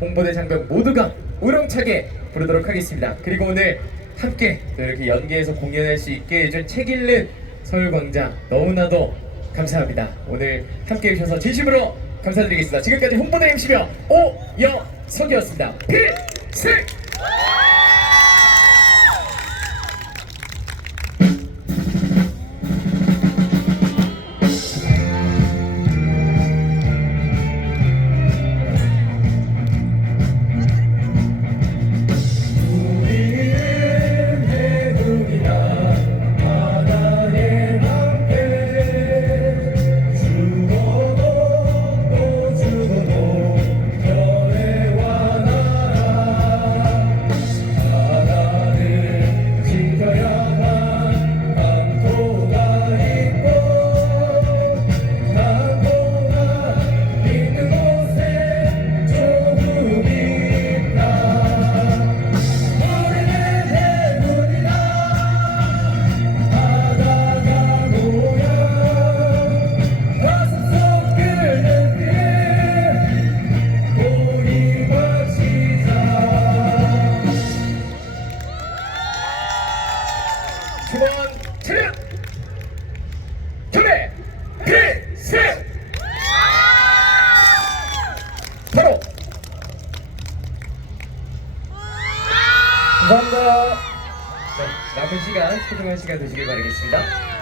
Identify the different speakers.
Speaker 1: 홍보대 장병 모두가 우렁차게 부르도록 하겠습니다. 그리고 오늘 함께 또 이렇게 연계해서 공연할 수 있게 해준 책 읽는 서울광장 너무나도 감사합니다. 오늘 함께 해주셔서 진심으로 감사드리겠습니다. 지금까지 홍보대 MC며 오영석이었습니다. 필승! 차렷 경례 필승 바로. 감사합니다. 네, 남은 시간 소중한 시간 되시길 바라겠습니다